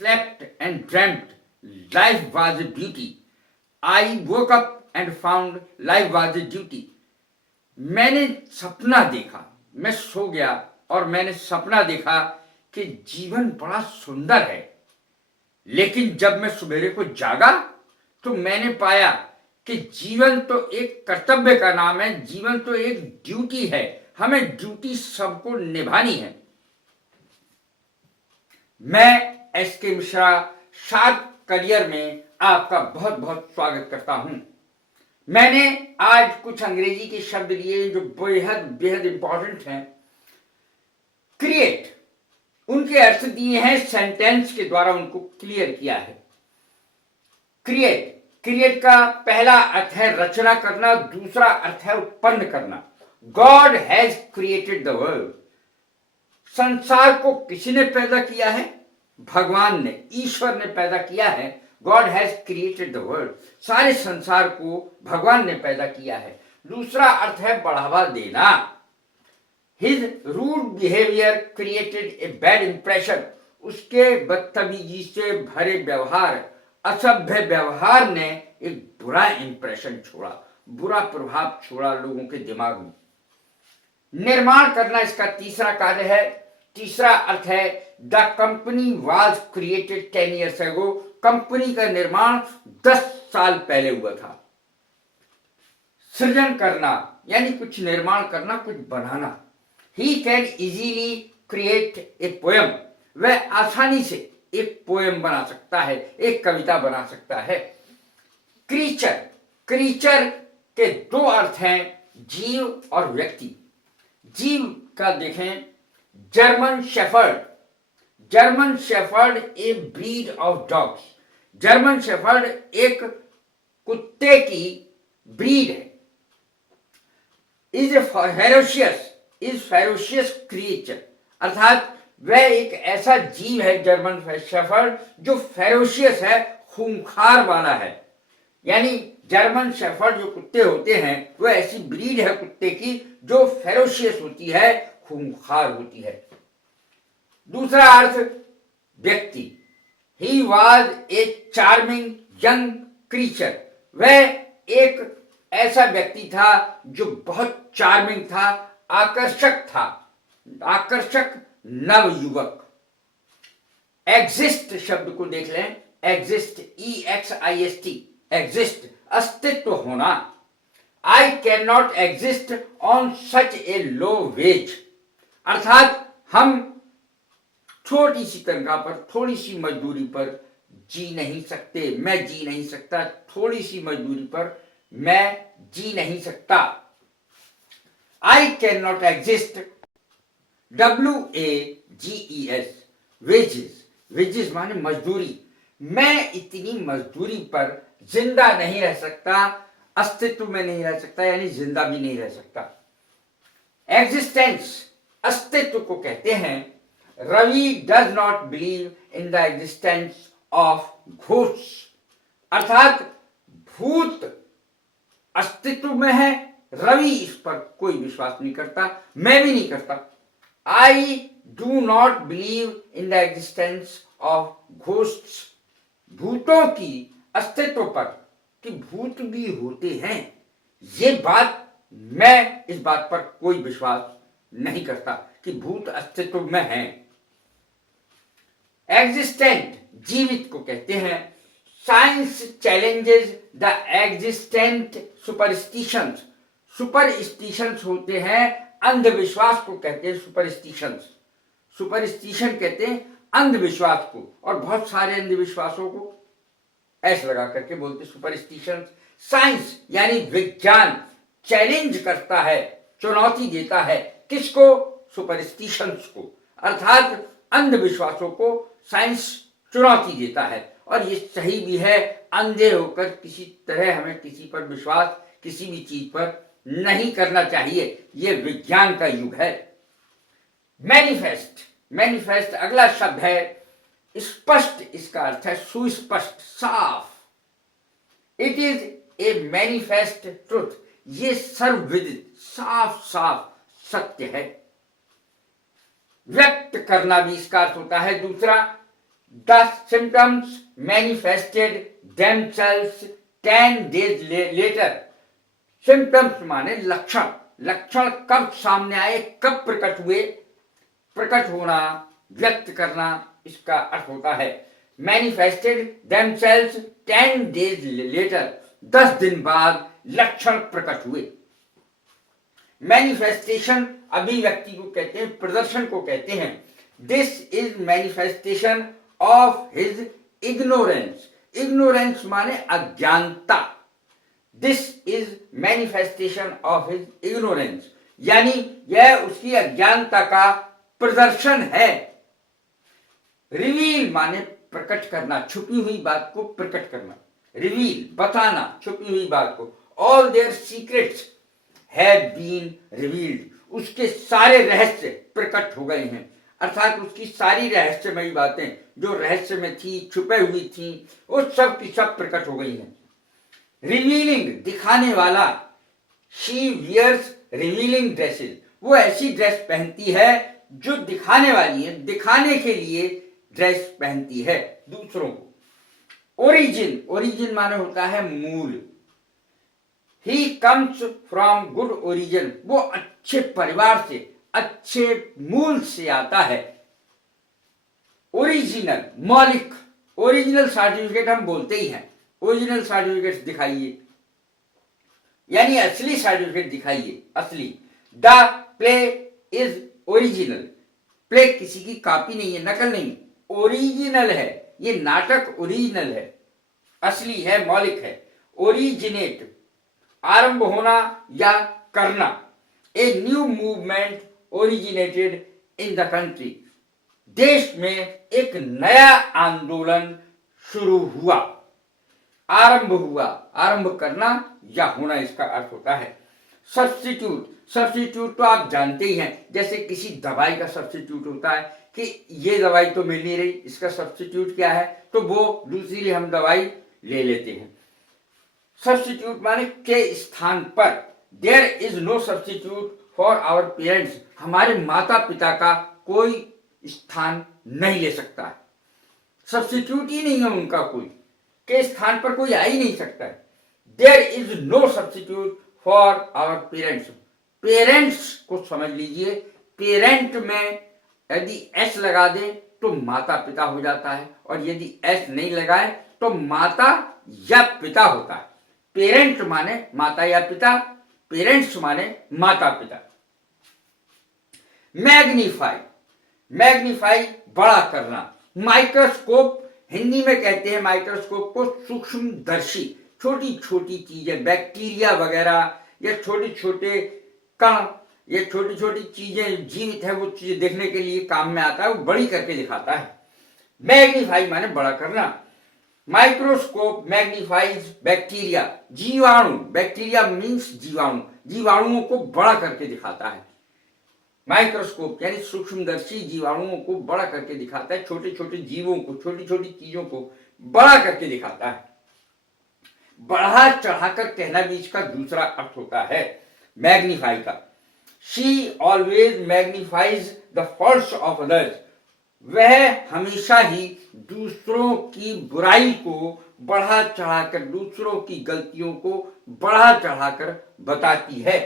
slept and dreamt life was a beauty. I woke up and found life was a duty. मैंने सपना देखा, मैं सो गया और मैंने सपना देखा कि जीवन बड़ा सुंदर है। लेकिन जब मैं सवेरे को जागा तो मैंने पाया कि जीवन तो एक कर्तव्य का नाम है, जीवन तो एक ड्यूटी है, हमें ड्यूटी सबको निभानी है। मैं एस के मिश्रा शार्प करियर में आपका बहुत बहुत स्वागत करता हूं। मैंने आज कुछ अंग्रेजी के शब्द लिए जो बेहद बेहद इंपॉर्टेंट हैं। क्रिएट, उनके अर्थ दिए हैं, सेंटेंस के द्वारा उनको क्लियर किया है। क्रिएट, क्रिएट का पहला अर्थ है रचना करना, दूसरा अर्थ है उत्पन्न करना। God has created the world, संसार को किसी ने पैदा किया है? भगवान ने, ईश्वर ने पैदा किया है। God has created the world, सारे संसार को भगवान ने पैदा किया है। दूसरा अर्थ है बढ़ावा देना। His rude behaviour created a bad impression, उसके बदतमीजी से भरे व्यवहार, असभ्य व्यवहार ने एक बुरा इंप्रेशन छोड़ा, बुरा प्रभाव छोड़ा लोगों के दिमाग में। निर्माण करना इसका तीसरा कार्य है। तीसरा अर्थ है the company was created 10 years ago, company का निर्माण 10 साल पहले हुआ था। सृजन करना यानी कुछ निर्माण करना, कुछ बनाना। He can easily create a poem, वह आसानी से एक पोएम बना सकता है, एक कविता बना सकता है। क्रीचर, क्रीचर के दो अर्थ हैं, जीव और व्यक्ति। जीव का देखें, German shepherd, German shepherd A breed of dogs, German shepherd एक कुत्ते की ब्रीड है। Is ferocious, is ferocious creature, अर्थात वह एक ऐसा जीव है जर्मन शेफर्ड जो फेरोशियस है, खूंखार वाला है। यानी जर्मन शेफर्ड जो कुत्ते होते हैं वह ऐसी ब्रीड है कुत्ते की जो फेरोशियस होती है, खूंखार होती है। दूसरा अर्थ व्यक्ति, he was a charming young creature, वह एक ऐसा व्यक्ति था जो बहुत चार्मिंग था, आकर्षक था, आकर्षक नव युवक। एग्जिस्ट शब्द को देख लें, एग्जिस्ट, EXIST, एग्जिस्ट अस्तित्व होना। I can not exist on such a low wage, अर्थात हम छोटी सी तनख्वाह पर, थोड़ी सी मजदूरी पर जी नहीं सकते, मैं जी नहीं सकता, थोड़ी सी मजदूरी पर मैं जी नहीं सकता। आई can not exist, WAGES, wages, wages माने मजदूरी, मैं इतनी मजदूरी पर जिंदा नहीं रह सकता, अस्तित्व में नहीं रह सकता, यानी जिंदा भी नहीं रह सकता। एग्जिस्टेंस, अस्तित्व को कहते हैं। Ravi does not believe in the existence of ghost, अर्थात भूत अस्तित्व में है, रवि इस पर कोई विश्वास नहीं करता, मैं भी नहीं करता। I do not believe in the existence of ghosts, भूतों की अस्तित्व पर, कि भूत भी होते हैं, ये बात, मैं इस बात पर कोई विश्वास नहीं करता कि भूत अस्तित्व में हैं। एग्जिस्टेंट, जीवित को कहते हैं। Science challenges the existent superstitions, superstitions होते हैं, अंधविश्वास को कहते हैं सुपरस्टिशंस। सुपरस्टिशन कहते हैं अंधविश्वास को, और बहुत सारे अंधविश्वासों को ऐसे लगा करके बोलते सुपरस्टिशंस। साइंस यानी विज्ञान चैलेंज करता है, चुनौती देता है, किसको? सुपरस्टिशंस को, अर्थात अंधविश्वासों को साइंस चुनौती देता है। और ये सही भी है, अंधे होकर किसी तरह हमें किसी पर विश्वास, किसी भी चीज पर नहीं करना चाहिए, ये विज्ञान का युग है। मैनिफेस्ट, मैनिफेस्ट अगला शब्द है स्पष्ट, इसका अर्थ है सुस्पष्ट, साफ। It is a manifest truth, ये सर्वविदित, साफ साफ सत्य है। व्यक्त करना भी इसका अर्थ होता है। दूसरा, the symptoms manifested themselves 10 days later. Symptoms माने लक्षण, लक्षण कब सामने आए, कब प्रकट हुए, प्रकट होना, व्यक्त करना, इसका अर्थ होता है मैनिफेस्टेड themselves 10 days later. 10 दिन बाद लक्षण प्रकट हुए. मैनिफेस्टेशन अभिव्यक्ति को कहते हैं, प्रदर्शन को कहते हैं. This is manifestation of his ignorance. Ignorance माने अज्ञानता. This is manifestation of his ignorance, यानी यह उसकी अज्ञानता का प्रदर्शन है. रिवील माने प्रकट करना, छुपी हुई बात को प्रकट करना. रिवील बताना, छुपी हुई बात को. All their secrets have been revealed. उसके सारे रहस्य प्रकट हो गए हैं, अर्थात उसकी सारी रहस्यमयी बातें जो रहस्य में थी, छुपे हुई थी, वो सब की सब प्रकट हो गई हैं. रिवीलिंग दिखाने वाला. She wears revealing dresses. वो ऐसी ड्रेस पहनती है जो दिखाने वाली है, दिखाने के लिए ड्रेस पहनती है दूसरों को. ओरिजिन, ओरिजिन माने होता है मूल. He comes from good origin. वो अच्छे परिवार से, अच्छे मूल से आता है. ओरिजिनल, मौलिक. ओरिजिनल सर्टिफिकेट हम बोलते ही हैं. ओरिजिनल सर्टिफिकेट दिखाइए, यानी असली सर्टिफिकेट दिखाइए, असली. The play is original. Play किसी की कॉपी नहीं है, नकल नहीं, ओरिजिनल है. ये नाटक ओरिजिनल है, असली है, मौलिक है. ओरिजिनेट, आरंभ होना या करना. A new movement originated in the country. देश में एक नया आंदोलन शुरू हुआ, आरंभ हुआ. आरंभ करना या होना, इसका अर्थ होता है. सब्स्टिट्यूट, सब्स्टिट्यूट तो आप जानते ही हैं, जैसे किसी दवाई का सब्स्टिट्यूट होता है कि ये दवाई तो मिल नहीं रही, इसका सब्स्टिट्यूट क्या है, तो वो दूसरी हम दवाई ले लेते हैं. सब्स्टिट्यूट माने के स्थान पर. There is no substitute for our parents. हमारे माता पिता का कोई स्थान नहीं ले सकता है, सब्स्टिट्यूट ही नहीं है उनका कोई, के स्थान पर कोई आ ही नहीं सकता है. There is no substitute for our parents. Parents को समझ लीजिए, पेरेंट में यदि एस लगा दें तो माता पिता हो जाता है, और यदि एस नहीं लगाए तो माता या पिता होता है. पेरेंट माने माता या पिता, पेरेंट्स माने माता पिता. मैग्नीफाई, मैग्नीफाई बड़ा करना. माइक्रोस्कोप, हिंदी में कहते हैं माइक्रोस्कोप को सूक्ष्मदर्शी. छोटी छोटी चीजें, बैक्टीरिया वगैरह, या छोटे छोटे कण, ये छोटी छोटी चीजें जीवित है, वो चीजें देखने के लिए काम में आता है, वो बड़ी करके दिखाता है. मैग्नीफाई माने बड़ा करना. Microscope magnifies bacteria. जीवाणु, बैक्टीरिया मीन्स जीवाणु, जीवाणुओं को बड़ा करके दिखाता है. माइक्रोस्कोप यानी सूक्ष्मदर्शी जीवाणुओं को बड़ा करके दिखाता है, छोटे छोटे जीवों को, छोटी छोटी चीजों को बड़ा करके दिखाता है. बढ़ा चढ़ाकर कहना भी इसका दूसरा अर्थ होता है मैग्नीफाई का. She always magnifies the faults of others. वह हमेशा ही दूसरों की बुराई को बढ़ा चढ़ाकर, दूसरों की गलतियों को बढ़ा चढ़ाकर बताती है.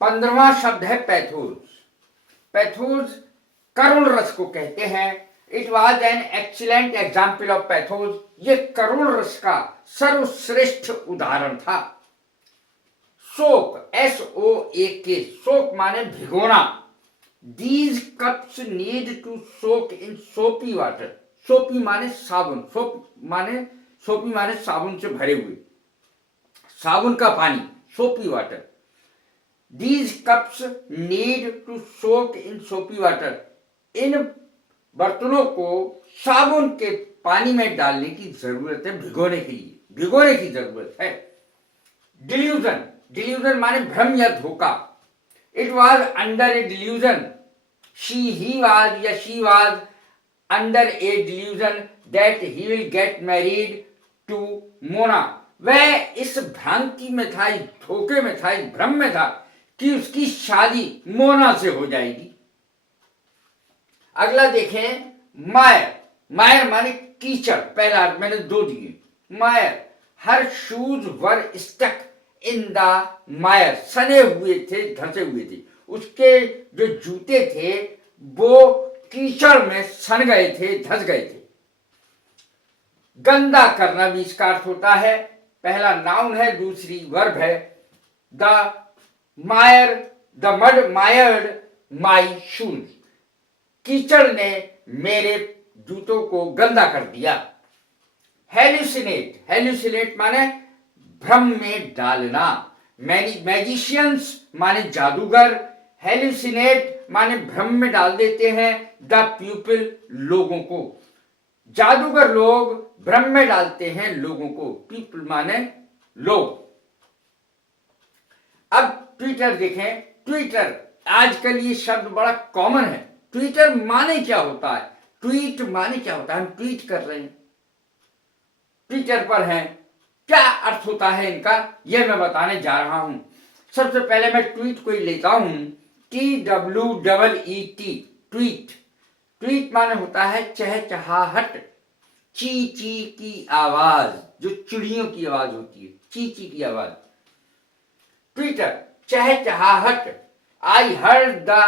15वां शब्द है पैथोज. पैथोज करुण रस को कहते हैं. It was an excellent example of pathos. ये करुण रस का सर्वश्रेष्ठ उदाहरण था. सोक, SOAK, सोक माने भिगोना. These cups need to soak in soapy water. सोपी माने साबुन, सोपी माने साबुन से भरे हुए, साबुन का पानी, सोपी water. These cups need to soak in soapy water. इन बर्तनों को साबुन के पानी में डालने की जरूरत है, भिगोने के लिए, भिगोने की जरूरत है. डिल्यूजन, डिल्यूजन माने भ्रम या धोखा. It was under a delusion. He was under a delusion that he will get married to Mona. वह इस भ्रांति में था, इस धोखे में था, इस भ्रम में था कि उसकी शादी मोना से हो जाएगी. अगला देखें मायर। मायर माने कीचड़, पहला अर्थ मैंने दो दिए। Mire, her shoes were stuck in the mire, सने हुए थे, धंसे हुए थे, उसके जो जूते थे वो कीचड़ में सन गए थे, धंस गए थे। गंदा करना भी इसका अर्थ होता है, पहला नाउन है, दूसरी वर्ब है। The Mayar, the mud mired my shoes, कीचड़ ने मेरे जूतों को गंदा कर दिया। हेल्यूसिनेट, हेल्यूसिनेट माने भ्रम में डालना। मैजिशियंस माने जादूगर, हेल्यूसिनेट माने भ्रम में डाल देते हैं द पीपल, लोगों को। जादूगर लोग भ्रम में डालते हैं लोगों को, पीपल माने लोग। अब ट्विटर देखें। ट्विटर, आजकल ये शब्द बड़ा कॉमन है। ट्विटर माने क्या होता है? ट्वीट माने क्या होता है? हम ट्वीट कर रहे हैं, ट्विटर पर हैं, क्या अर्थ होता है इनका, यह मैं बताने जा रहा हूं। सबसे पहले मैं ट्वीट को ही लेता हूं, TWEET, ट्वीट। ट्वीट माने होता है चहचहाहट, ची ची की आवाज, जो चिड़ियों की आवाज होती है, ची ची की आवाज। ट्विटर, चहचहाहट। I heard the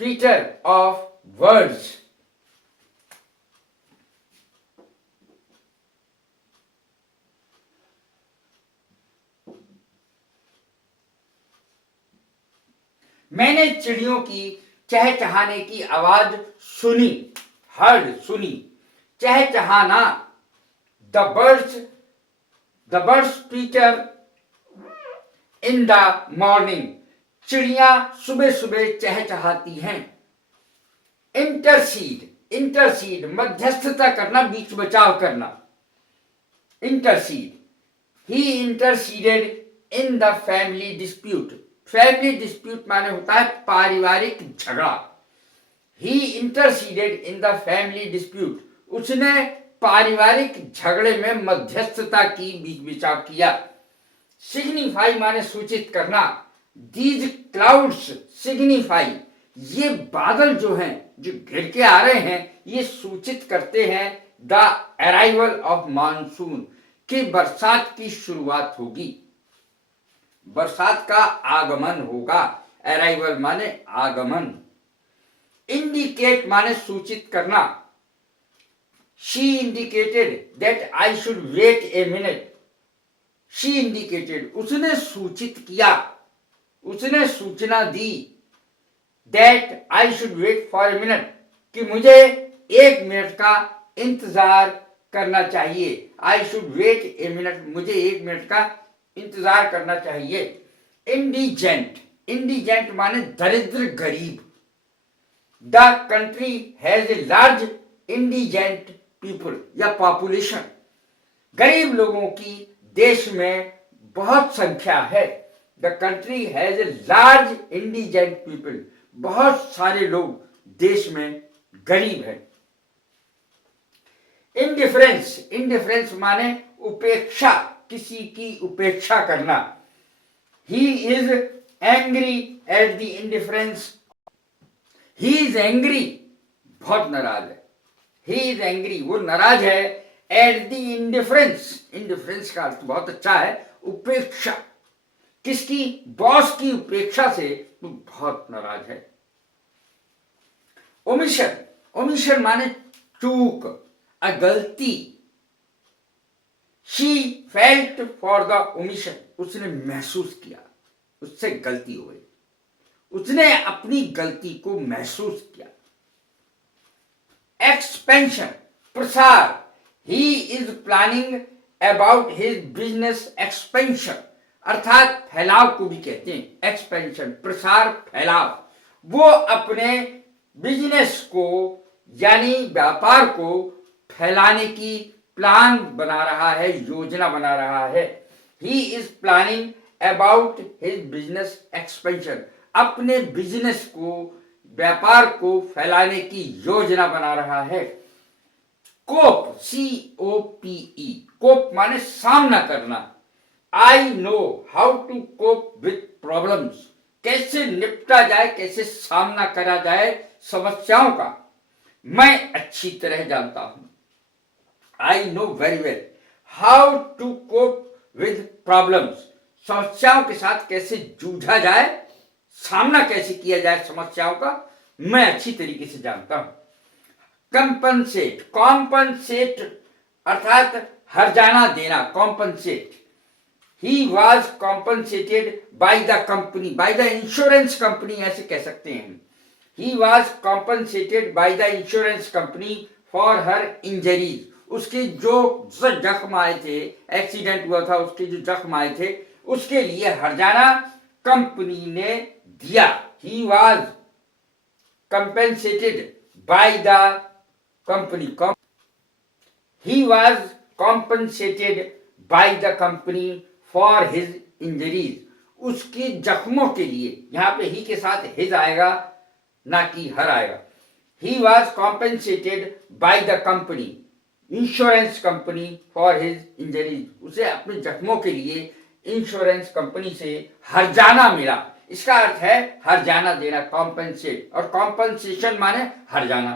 twitter of words. मैंने चिड़ियों की चहचहाने की आवाज सुनी, हर्ड, सुनी। चहचहाना, the birds twitter in the morning, चिड़िया सुबह सुबह चहचहाती हैं। इंटरसीड, इंटरसीड मध्यस्थता करना, बीच बचाव करना। Intercede, he interceded in the family dispute. Family dispute माने होता है पारिवारिक झगड़ा। He interceded in the family dispute, उसने पारिवारिक झगड़े में मध्यस्थता की, बीच बचाव किया। सिग्निफाई माने सूचित करना। दीज क्लाउड्स सिग्निफाई, ये बादल जो हैं, जो घिर के आ रहे हैं, ये सूचित करते हैं द अराइवल ऑफ मानसून, कि बरसात की शुरुआत होगी, बरसात का आगमन होगा। अराइवल माने आगमन। इंडिकेट माने सूचित करना। She indicated that I should wait a minute. She indicated, उसने सूचित किया, उसने सूचना दी, that I should wait for a minute, कि मुझे एक मिनट का इंतजार करना चाहिए। I should wait a minute, मुझे एक मिनट का इंतजार करना चाहिए। इंडिजेंट, इंडिजेंट माने दरिद्र, गरीब। The country has a large indigent people या पॉपुलेशन, गरीब लोगों की देश में बहुत संख्या है। The country has a large indigent people, बहुत सारे लोग देश में गरीब है। इंडिफरेंस, इंडिफरेंस माने उपेक्षा, किसी की उपेक्षा करना। He is angry at the indifference, he is angry, बहुत नाराज है। ही इज एंग्री, वो नाराज है। एट द इंडिफरेंस, इंडिफरेंस का अर्थ बहुत अच्छा है, उपेक्षा, किसकी? बॉस की उपेक्षा से वो बहुत नाराज है। ओमिशन, ओमिशन माने चूक, गलती। She felt for the omission, उसने महसूस किया, उससे गलती हो गई, उसने अपनी गलती को महसूस किया। एक्सपेंशन, प्रसार। He is planning about his business expansion, अर्थात फैलाव को भी कहते हैं एक्सपेंशन, प्रसार, फैलाव। वो अपने बिजनेस को यानी व्यापार को फैलाने की प्लान बना रहा है, योजना बना रहा है। He is planning about his business expansion, अपने बिजनेस को, व्यापार को फैलाने की योजना बना रहा है। कोप, COPE, कोप माने सामना करना। I know how to cope with problems, कैसे निपटा जाए, कैसे सामना करा जाए समस्याओं का। मैं अच्छी तरह जानता हूं। I know very well how to cope with problems. समस्याओं के साथ कैसे जूझा जाए, सामना कैसे किया जाए समस्याओं का, मैं अच्छी तरीके से जानता हूं। कंपनसेट, कॉम्पनसेट अर्थात हर्जाना देना, compensate. He was compensated by the company, by the insurance company ऐसे कह सकते हैं। He was compensated by the insurance company for her injuries. उसके जो जख्म आए थे, एक्सीडेंट हुआ था, उसके जो जख्म आए थे, उसके लिए हर्जाना कंपनी ने दिया। He was compensated by the company. He was compensated by the company for his injuries. उसके जख्मों के लिए, यहां पे ही के साथ his आएगा ना कि हर आएगा। He was compensated by the company, insurance company for his injuries. उसे अपने जख्मों के लिए इंश्योरेंस कंपनी से हर्जाना मिला। इसका अर्थ है हर्जाना देना, कॉम्पेंसेट, और कॉम्पेंसेशन माने हर्जाना।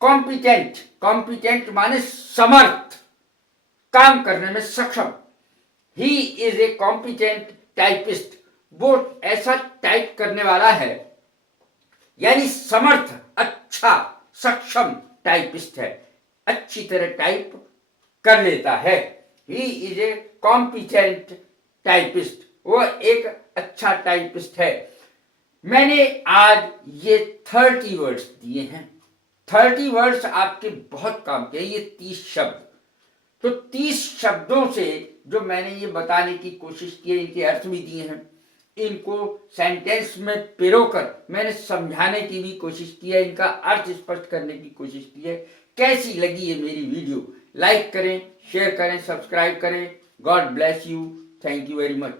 कॉम्पिटेंट, कॉम्पिटेंट माने समर्थ, काम करने में सक्षम। He is a competent typist, वो ऐसा टाइप करने वाला है, यानी समर्थ, अच्छा, सक्षम टाइपिस्ट है, अच्छी तरह टाइप कर लेता है। He is a competent typist, वो एक अच्छा टाइपिस्ट है। मैंने आज ये 30 वर्ड्स दिए हैं। 30 वर्ड्स आपके बहुत काम के, ये 30 शब्द। तो 30 शब्दों से जो मैंने ये बताने की कोशिश की है, इनके अर्थ भी दिए हैं, इनको सेंटेंस में पिरोकर मैंने समझाने की भी कोशिश की है, इनका अर्थ स्पष्ट करने की कोशिश की है। कैसी लगी ये मेरी वीडियो? लाइक करें, शेयर करें, सब्सक्राइब करें। God bless you. Thank you very much.